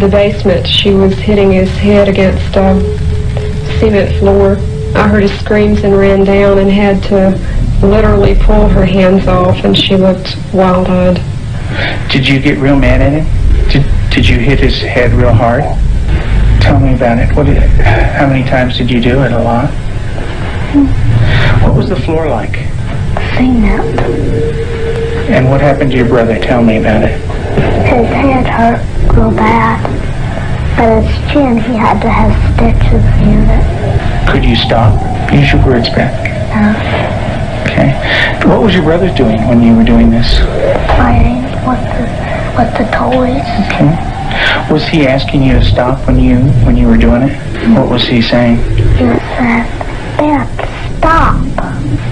the basement. She was hitting his head against a cement floor. I heard his screams and ran down and had to literally pull her hands off, and she looked wild-eyed. Did you get real mad at him? Did you hit his head real hard? Tell me about it. How many times did you do it? A lot? What was the floor like? Cement. And what happened to your brother? Tell me about it. His head hurt real bad, but his chin, he had to have stitches in it. Could you stop? Use your words back. No. Okay. What was your brother doing when you were doing this? Playing with the toys. Okay. Was he asking you to stop when you were doing it? What was he saying? He said, "Dad, stop."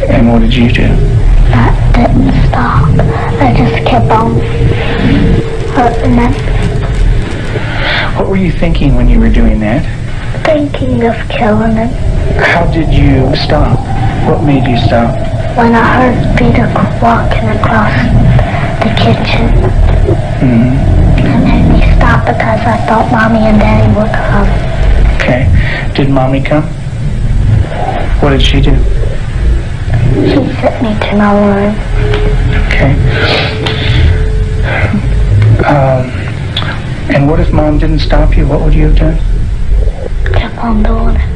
And what did you do? That didn't stop. I just kept on hurting him. What were you thinking when you were doing that? Thinking of killing him. How did you stop? What made you stop? When I heard Peter walking across the kitchen. Mm-hmm. It made me stop because I thought Mommy and Daddy would come. Okay. Did Mommy come? What did she do? She sent me to my room. Okay. And what if Mom didn't stop you? What would you have done? Kept on doing it.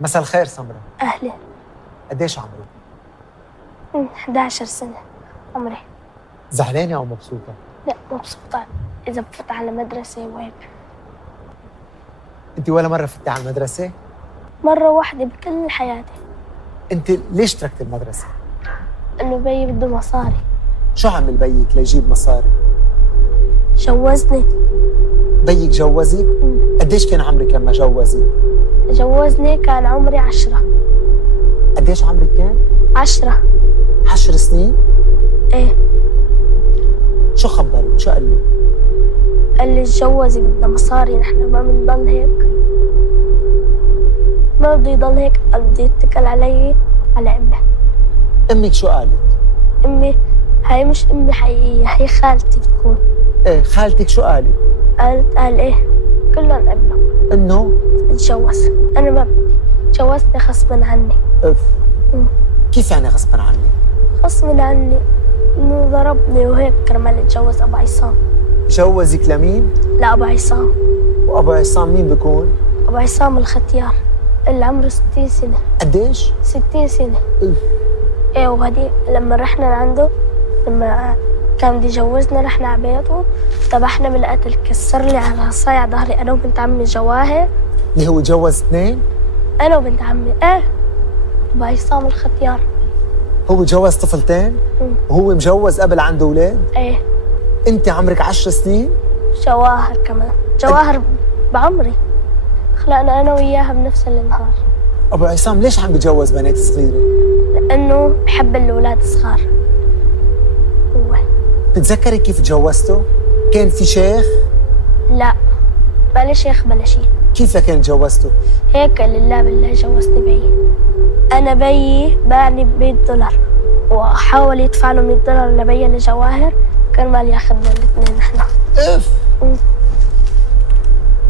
مساء الخير سمرة. أهلا. قديش عمرك؟ 11 سنة عمري. زعلانة أو مبسوطة؟ لا مبسوطة، إذا بفوت على مدرسة وهيك. أنت ولا مرة فتي على المدرسة؟ مرة واحدة بكل حياتي. أنت ليش تركت المدرسة؟ إنه بيي بده مصاري. شو عمل بيك ليجيب مصاري؟ جوزني. بيك جوزك؟ قديش كان عمرك لما جوزك؟ جوزني كان عمري 10. قديش عمرك كان؟ 10. 10 سنين؟ ايه. شو خبرك؟ شو قال لك؟ قال لي اتجوزي بدنا مصاري، نحن ما بنضل هيك، ما بده يضل هيك، قال بده يتكل علي على امي. امك شو قالت؟ امي هاي مش امي حقيقية، هي خالتي بتكون. ايه خالتك شو قالت؟ قال ايه كلهم قالوا انه اتجوز. انا ما بدي، تجوزني غصبا عني. اف. كيف يعني غصبا عنك؟ غصبا عني، انه ضربني وهيك كرمال اتجوز ابو عصام. جوزك لمين؟ لا ابو عصام. وابو عصام مين بيكون؟ ابو عصام الختيار اللي عمره 60 سنة. قديش؟ 60 سنة. اف. ايه. وهدي لما رحنا لعنده، لما كان بده يجوزنا رحنا على بيته، ذبحنا بالقتل، كسر لي على صايع ظهري انا وبنت عمي جواهر. اللي هو جوز اثنين؟ انا وبنت عمي. ايه. ابو عصام الختيار. هو جوز طفلتين؟ وهو مجوز قبل عنده اولاد؟ ايه. انت عمرك 10 سنين؟ جواهر كمان، جواهر بعمري، خلقنا انا وياها بنفس النهار. ابو عصام ليش عم بجوز بنات صغيره؟ لانه بحب الاولاد الصغار. هو بتتذكري كيف تجوزته؟ كان في شيخ؟ لا، بلا شيخ بلا شيء. كيف كان جوزته؟ هيك لله بالله جوزني بيي. انا بيي باعني $100 وحاول يدفع له $100 لبيي لجواهر كرمال ياخذنا الاثنين نحن. اف.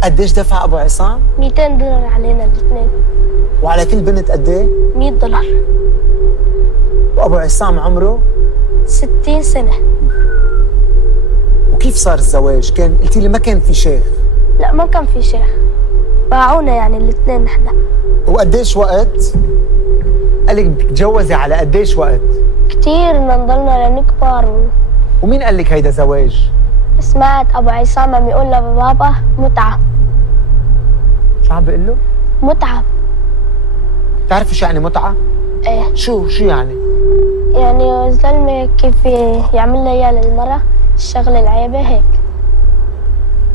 قديش دفع ابو عصام؟ $200 علينا الاثنين. وعلى كل بنت قد ايه؟ $100. وابو عصام عمره 60 سنة. وكيف صار الزواج؟ كان قلتي لي ما كان في شيخ. لا ما كان في شيخ، باعونا يعني الاثنين نحن. وقديش وقت؟ قال لك بدك تتجوزي على قديش وقت؟ كثير بدنا نضلنا لنكبر. ومين قال لك هيدا زواج؟ سمعت ابو عصام عم يقول لبابا متعة. شو عم بيقول له؟ متعة. بتعرفي شو يعني متعة؟ ايه. شو يعني؟ يعني الزلمة كيف يعمل لها اياه للمرأة الشغلة العيبة هيك.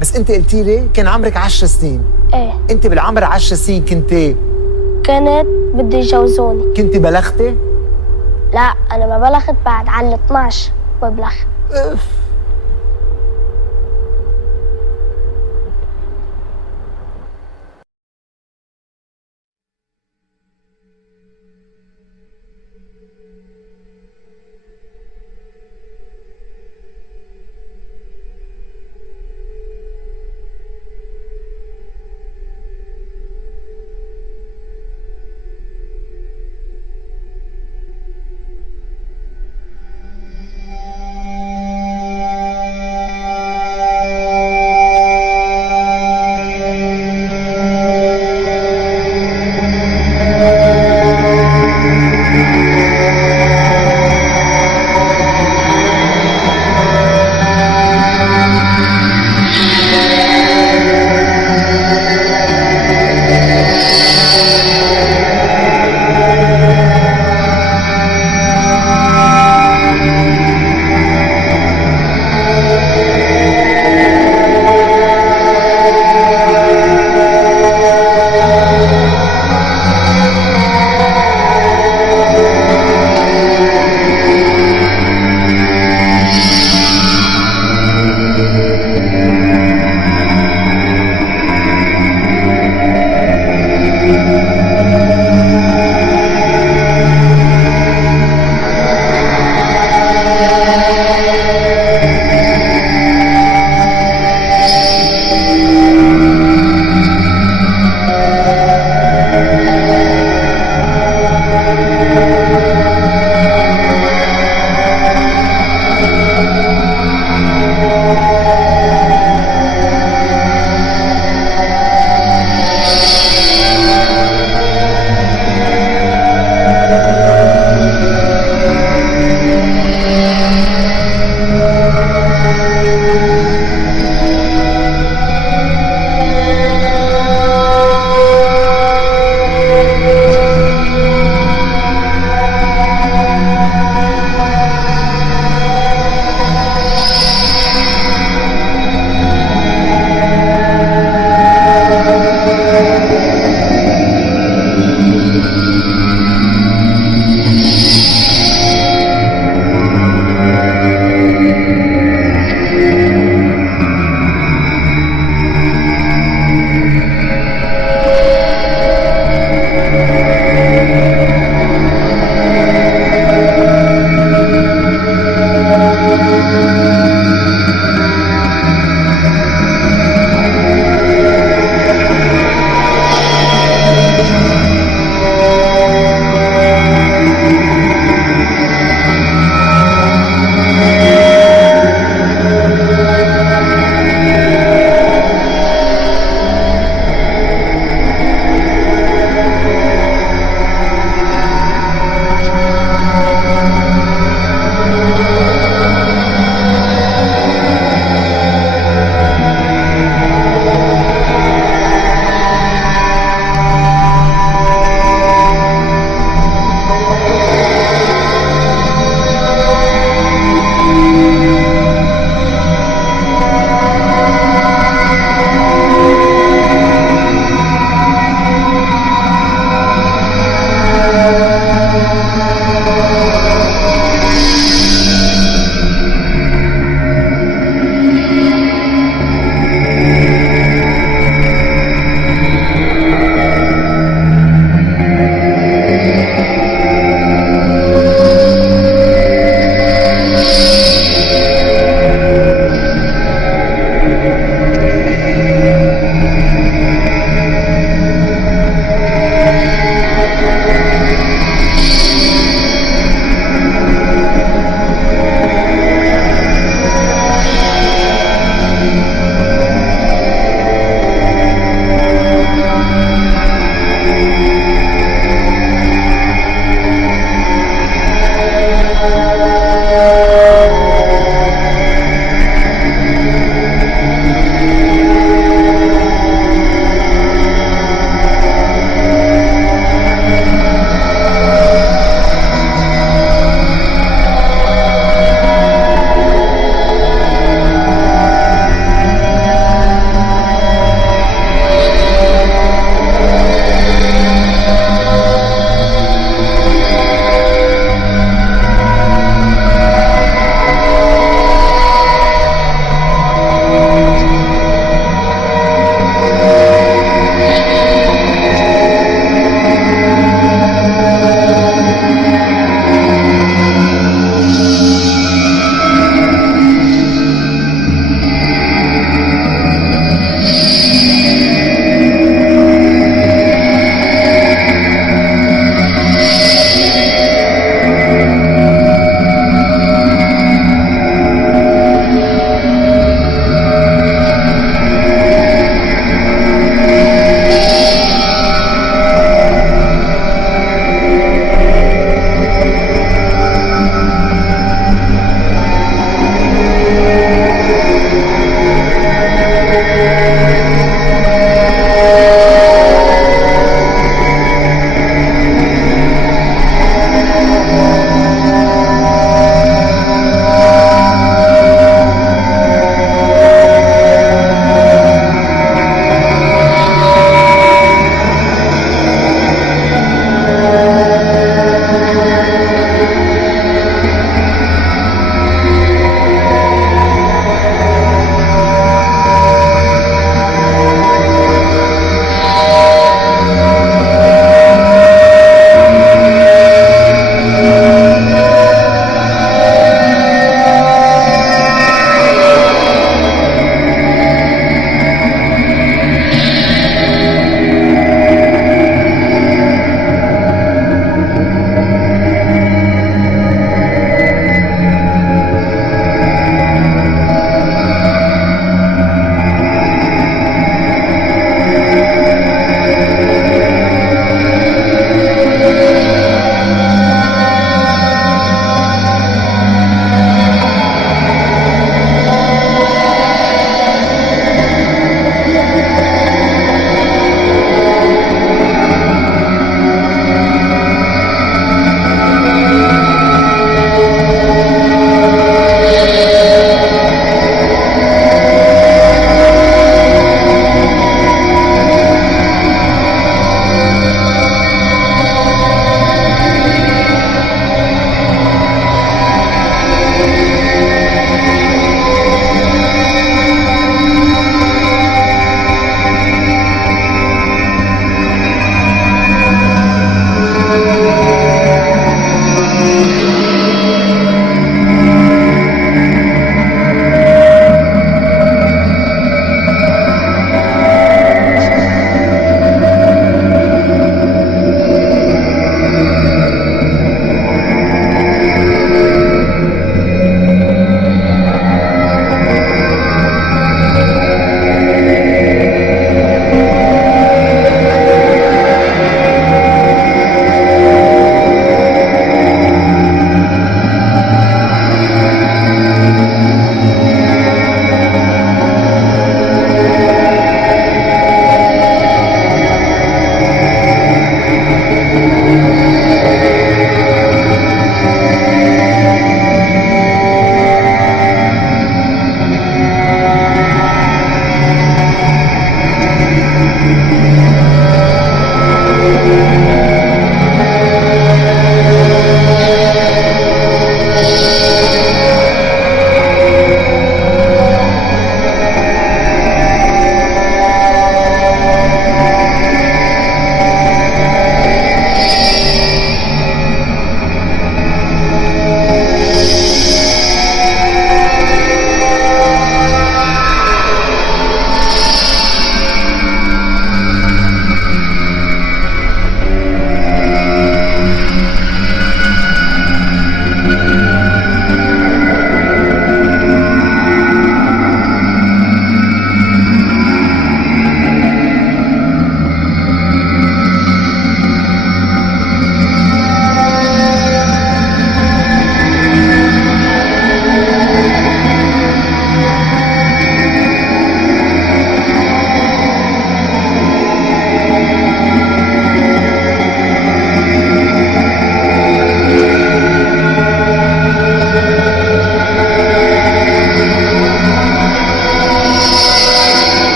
بس انت قلتي لي كان عمرك 10 سنين. ايه. انت بالعمر 10 سنين كانت بده يجوزوني. كنت بلغتي؟ لا انا ما بلغت، بعد على 12 ببلغ. اف.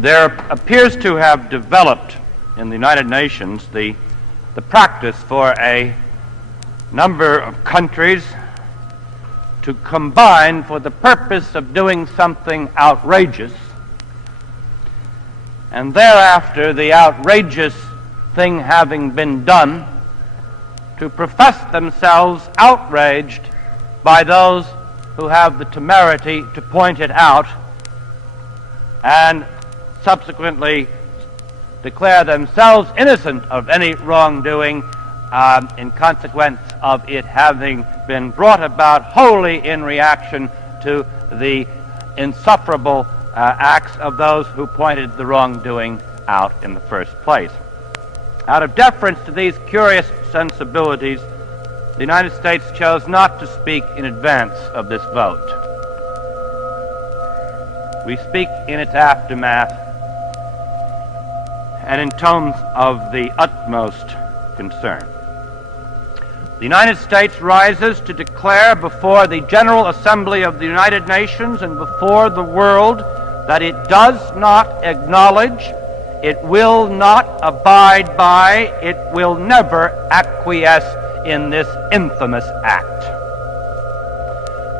There appears to have developed in the United Nations the practice for a number of countries to combine for the purpose of doing something outrageous, and thereafter, the outrageous thing having been done, to profess themselves outraged by those who have the temerity to point it out, and subsequently declare themselves innocent of any wrongdoing in consequence of it having been brought about wholly in reaction to the insufferable acts of those who pointed the wrongdoing out in the first place. Out of deference to these curious sensibilities, the United States chose not to speak in advance of this vote. We speak in its aftermath and in tones of the utmost concern. The United States rises to declare before the General Assembly of the United Nations and before the world that it does not acknowledge, it will not abide by, it will never acquiesce in this infamous act.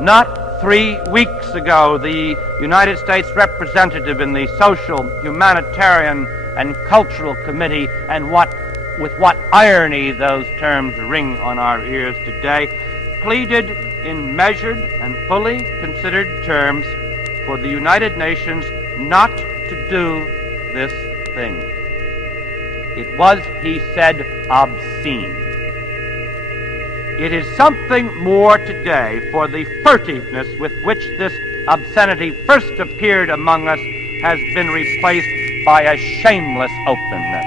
Not 3 weeks ago, the United States representative in the Social, Humanitarian, and Cultural Committee, and with what irony those terms ring on our ears today, pleaded in measured and fully considered terms for the United Nations not to do this thing. It was, he said, obscene. It is something more today, for the furtiveness with which this obscenity first appeared among us has been replaced by a shameless openness.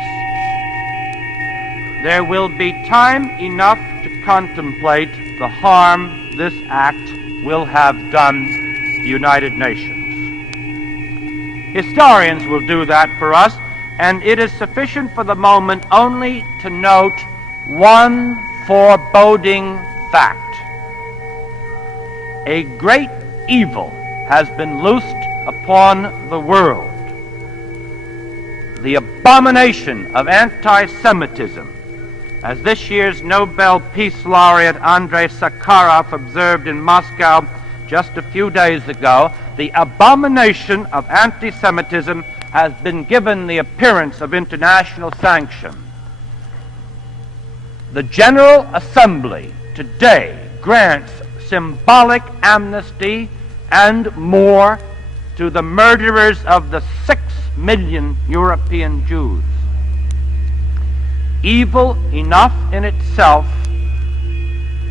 There will be time enough to contemplate the harm this act will have done the United Nations. Historians will do that for us, and it is sufficient for the moment only to note one foreboding fact. A great evil has been loosed upon the world. The abomination of anti-Semitism, as this year's Nobel Peace Laureate Andrei Sakharov observed in Moscow just a few days ago, the abomination of anti-Semitism has been given the appearance of international sanction. The General Assembly today grants symbolic amnesty and more to the murderers of the 6 million European Jews. Evil enough in itself,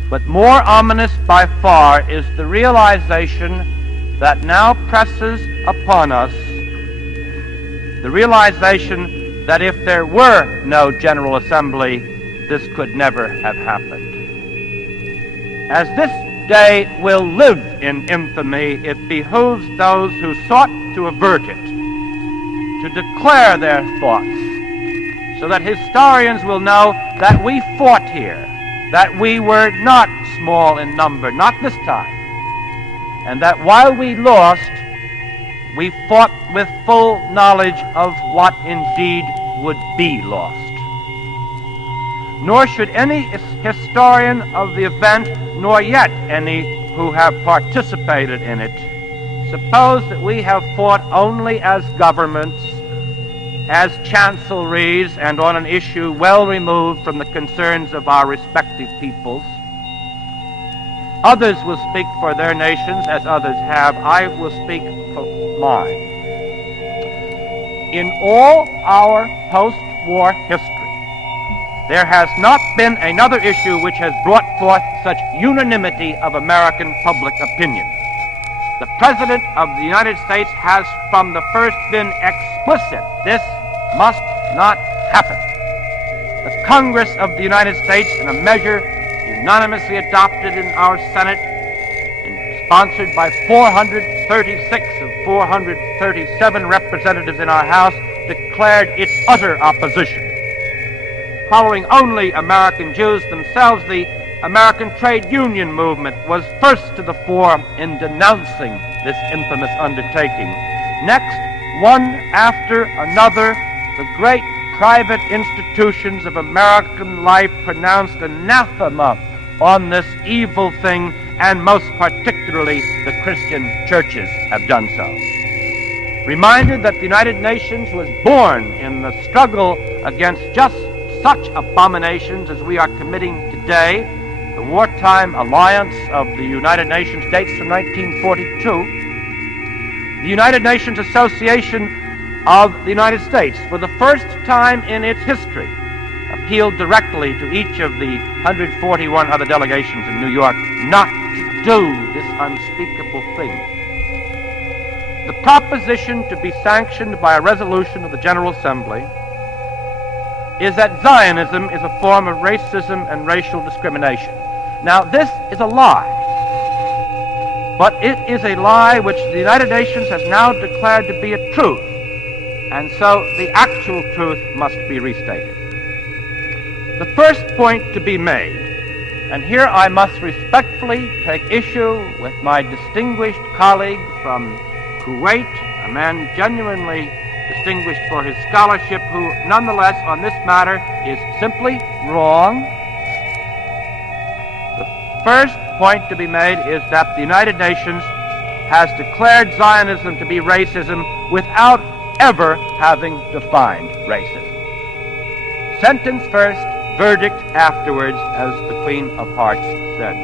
but more ominous by far is the realization that now presses upon us, the realization that if there were no General Assembly, this could never have happened. As this day will live in infamy, it behooves those who sought to avert it to declare their thoughts, so that historians will know that we fought here, that we were not small in number, not this time, and that while we lost, we fought with full knowledge of what indeed would be lost. Nor should any historian of the event, nor yet any who have participated in it, suppose that we have fought only as governments, as chancelleries, and on an issue well removed from the concerns of our respective peoples. Others will speak for their nations, as others have. I will speak for mine. In all our post-war history, there has not been another issue which has brought forth such unanimity of American public opinion. The President of the United States has from the first been explicit. This must not happen. The Congress of the United States, in a measure unanimously adopted in our Senate and sponsored by 436 of 437 representatives in our House, declared its utter opposition. Following only American Jews themselves, the American trade union movement was first to the fore in denouncing this infamous undertaking. Next one after another, the great private institutions of American life pronounced anathema on this evil thing, and most particularly the Christian churches have done so. Reminded that the United Nations was born in the struggle against just such abominations as we are committing today. The wartime alliance of the United Nations dates from 1942. The United Nations Association of the United States, for the first time in its history, appealed directly to each of the 141 other delegations in New York not to do this unspeakable thing. The proposition to be sanctioned by a resolution of the General Assembly is that Zionism is a form of racism and racial discrimination. Now, this is a lie, but it is a lie which the United Nations has now declared to be a truth, and so the actual truth must be restated. The first point to be made, and here I must respectfully take issue with my distinguished colleague from Kuwait, a man genuinely distinguished for his scholarship, who nonetheless on this matter is simply wrong. The first point to be made is that the United Nations has declared Zionism to be racism without ever having defined racism. Sentence first, verdict afterwards, as the Queen of Hearts said.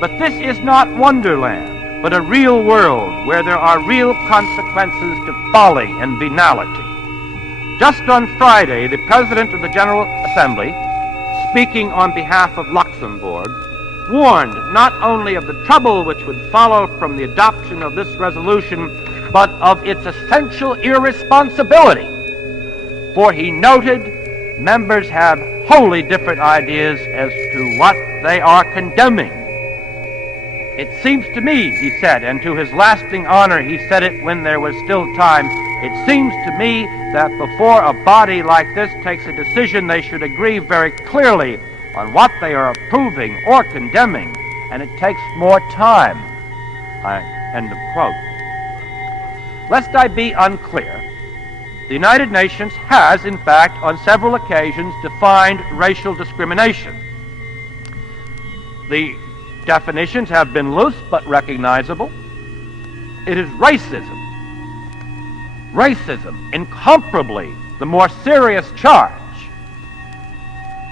But this is not Wonderland, but a real world where there are real consequences to folly and venality. Just on Friday, the President of the General Assembly, speaking on behalf of Luxembourg, warned not only of the trouble which would follow from the adoption of this resolution, but of its essential irresponsibility. For he noted members have wholly different ideas as to what they are condemning. It seems to me, he said, and to his lasting honor he said it when there was still time, it seems to me that before a body like this takes a decision, they should agree very clearly on what they are approving or condemning, and it takes more time. End of quote. Lest I be unclear, the United Nations has, in fact, on several occasions defined racial discrimination. The definitions have been loose but recognizable. It is racism. Racism, incomparably the more serious charge.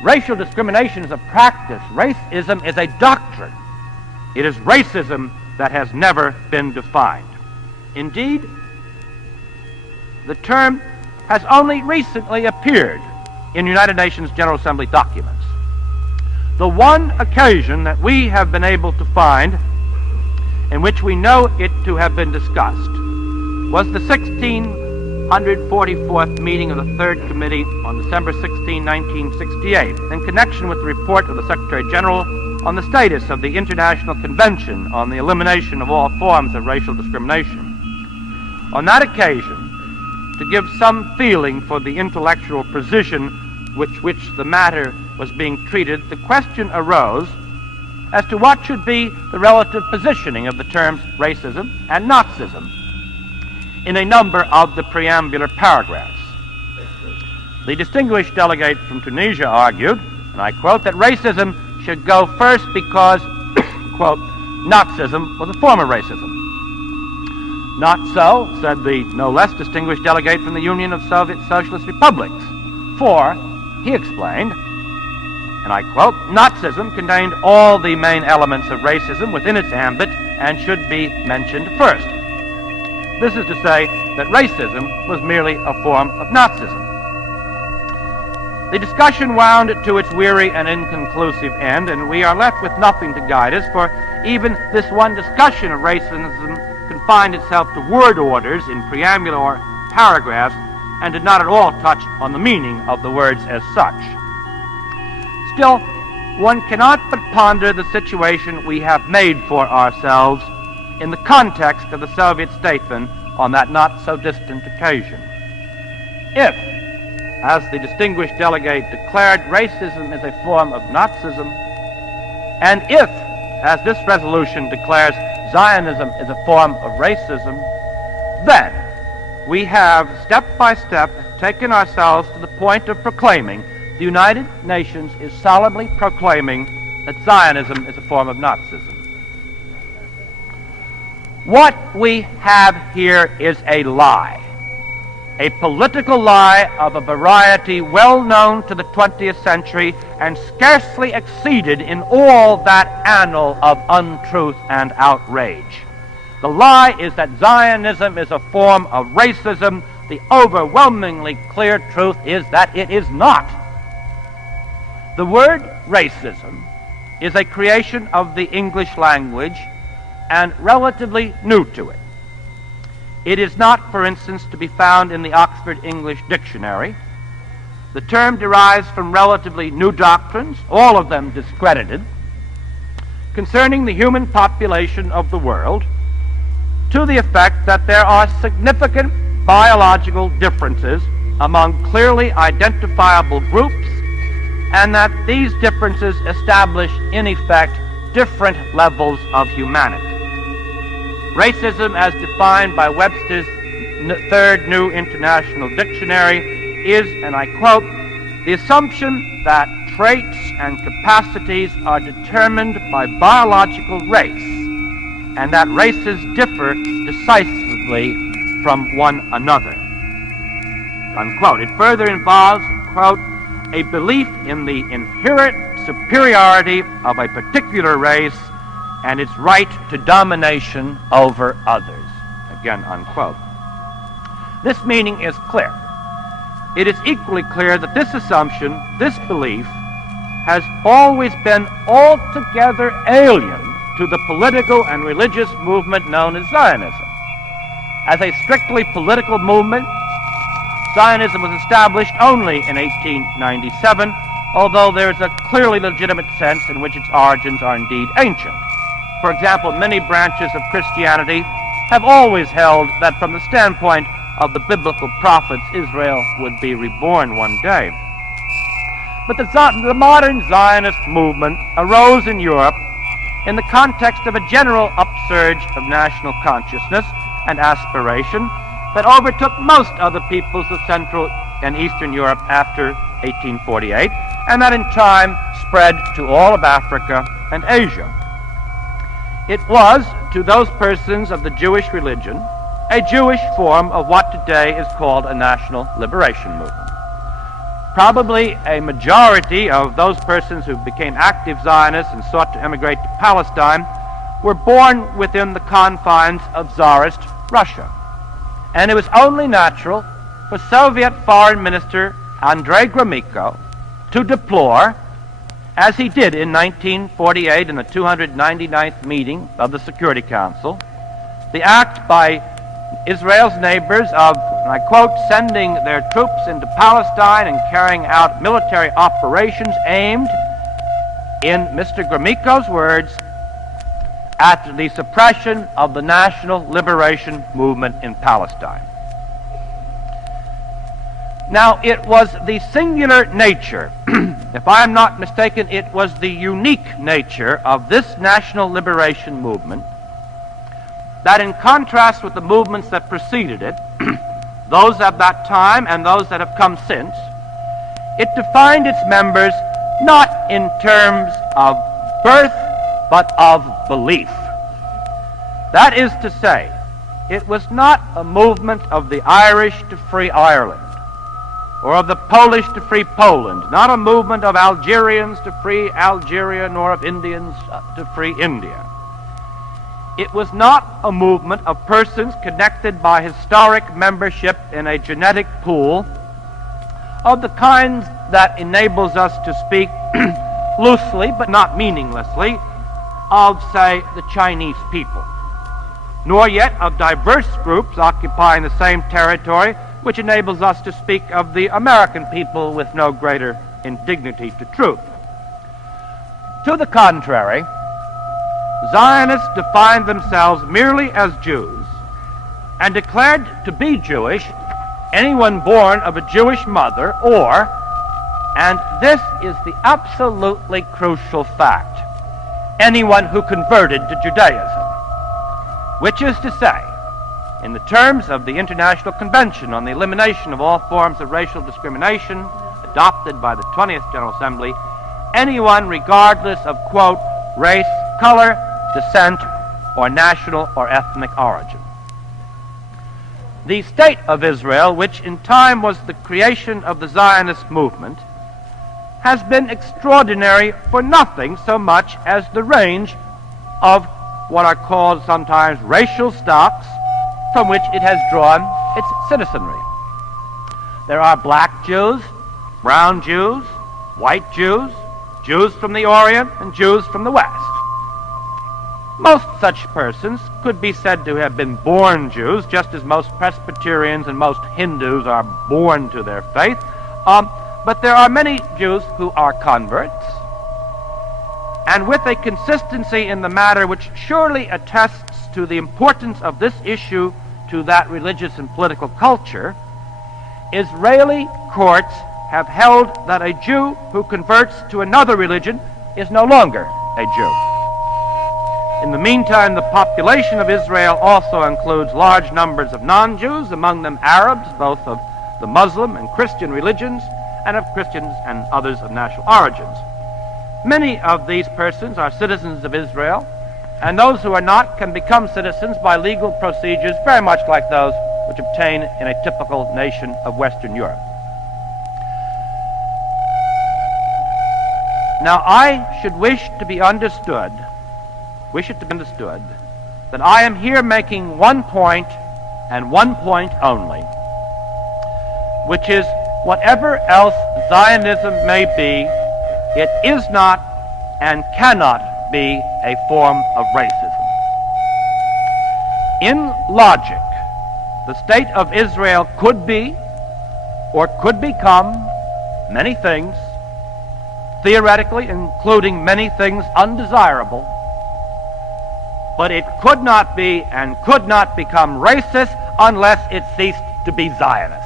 Racial discrimination is a practice. Racism is a doctrine. It is racism that has never been defined. Indeed, the term has only recently appeared in United Nations General Assembly documents. The one occasion that we have been able to find in which we know it to have been discussed was the 1644th meeting of the Third Committee on December 16, 1968, in connection with the report of the Secretary General on the status of the International Convention on the Elimination of All Forms of Racial Discrimination. On that occasion, to give some feeling for the intellectual precision with which the matter was being treated, the question arose as to what should be the relative positioning of the terms racism and Nazism in a number of the preambular paragraphs. The distinguished delegate from Tunisia argued, and I quote, that racism should go first because, quote, Nazism was a form of racism. Not so, said the no less distinguished delegate from the Union of Soviet Socialist Republics, for, he explained, and I quote, Nazism contained all the main elements of racism within its ambit and should be mentioned first. This is to say that racism was merely a form of Nazism. The discussion wound to its weary and inconclusive end, and we are left with nothing to guide us, for even this one discussion of racism confined itself to word orders in preambular paragraphs and did not at all touch on the meaning of the words as such. Still, one cannot but ponder the situation we have made for ourselves in the context of the Soviet statement on that not-so-distant occasion. If, as the distinguished delegate declared, racism is a form of Nazism, and if, as this resolution declares, Zionism is a form of racism, then we have, step by step, taken ourselves to the point of proclaiming, the United Nations is solemnly proclaiming that Zionism is a form of Nazism. What we have here is a lie, a political lie of a variety well known to the 20th century and scarcely exceeded in all that annal of untruth and outrage. The lie is that Zionism is a form of racism. The overwhelmingly clear truth is that it is not. The word racism is a creation of the English language and relatively new to it. It is not, for instance, to be found in the Oxford English Dictionary. The term derives from relatively new doctrines, all of them discredited, concerning the human population of the world, to the effect that there are significant biological differences among clearly identifiable groups, and that these differences establish, in effect, different levels of humanity. Racism, as defined by Webster's Third New International Dictionary, is, and I quote, the assumption that traits and capacities are determined by biological race, and that races differ decisively from one another, unquote. It further involves, quote, a belief in the inherent superiority of a particular race and its right to domination over others, again, unquote. This meaning is clear. It is equally clear that this assumption, this belief, has always been altogether alien to the political and religious movement known as Zionism. As a strictly political movement, Zionism was established only in 1897, although there is a clearly legitimate sense in which its origins are indeed ancient. For example, many branches of Christianity have always held that from the standpoint of the biblical prophets, Israel would be reborn one day. But the modern Zionist movement arose in Europe in the context of a general upsurge of national consciousness and aspiration that overtook most other peoples of Central and Eastern Europe after 1848, and that in time spread to all of Africa and Asia. It was, to those persons of the Jewish religion, a Jewish form of what today is called a national liberation movement. Probably a majority of those persons who became active Zionists and sought to emigrate to Palestine were born within the confines of Tsarist Russia. And it was only natural for Soviet Foreign Minister Andrei Gromyko to deplore, as he did in 1948 in the 299th meeting of the Security Council, the act by Israel's neighbors of, and I quote, sending their troops into Palestine and carrying out military operations aimed, in Mr. Gromyko's words, at the suppression of the national liberation movement in Palestine. Now, it was the singular nature, if I am not mistaken, it was the unique nature of this national liberation movement that, in contrast with the movements that preceded it, those of that time and those that have come since, it defined its members not in terms of birth, but of belief. That is to say, it was not a movement of the Irish to free Ireland, or of the Polish to free Poland, not a movement of Algerians to free Algeria, nor of Indians to free India. It was not a movement of persons connected by historic membership in a genetic pool of the kind that enables us to speak loosely, but not meaninglessly, of, say, the Chinese people, nor yet of diverse groups occupying the same territory, which enables us to speak of the American people with no greater indignity to truth. To the contrary, Zionists defined themselves merely as Jews and declared to be Jewish anyone born of a Jewish mother or, and this is the absolutely crucial fact, anyone who converted to Judaism, which is to say, In the terms of the International Convention on the Elimination of All Forms of Racial Discrimination, adopted by the 20th General Assembly, anyone regardless of, quote, race, color, descent, or national or ethnic origin. The State of Israel, which in time was the creation of the Zionist movement, has been extraordinary for nothing so much as the range of what are called sometimes racial stocks from which it has drawn its citizenry. There are black Jews, brown Jews, white Jews, Jews from the Orient, and Jews from the West. Most such persons could be said to have been born Jews, just as most Presbyterians and most Hindus are born to their faith. But there are many Jews who are converts, and with a consistency in the matter which surely attests to the importance of this issue to that religious and political culture, Israeli courts have held that a Jew who converts to another religion is no longer a Jew. In the meantime, the population of Israel also includes large numbers of non-Jews, among them Arabs, both of the Muslim and Christian religions, and of Christians and others of national origins. Many of these persons are citizens of Israel, and those who are not can become citizens by legal procedures very much like those which obtain in a typical nation of Western Europe. Now, I should wish it to be understood that I am here making one point and one point only, which is whatever else Zionism may be, it is not and cannot be a form of racism. In logic, the State of Israel could be or could become many things, theoretically including many things undesirable, but it could not be and could not become racist unless it ceased to be Zionist.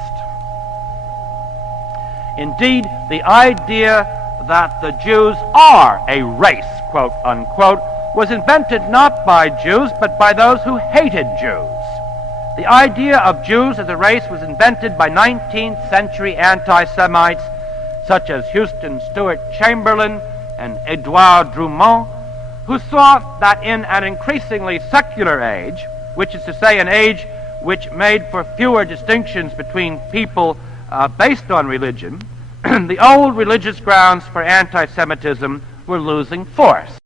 Indeed, the idea that the Jews are a race, quote unquote, was invented not by Jews, but by those who hated Jews. The idea of Jews as a race was invented by 19th century anti-Semites such as Houston Stewart Chamberlain and Edouard Drummond, who saw that in an increasingly secular age, which is to say an age which made for fewer distinctions between people based on religion, the old religious grounds for anti-Semitism were losing force.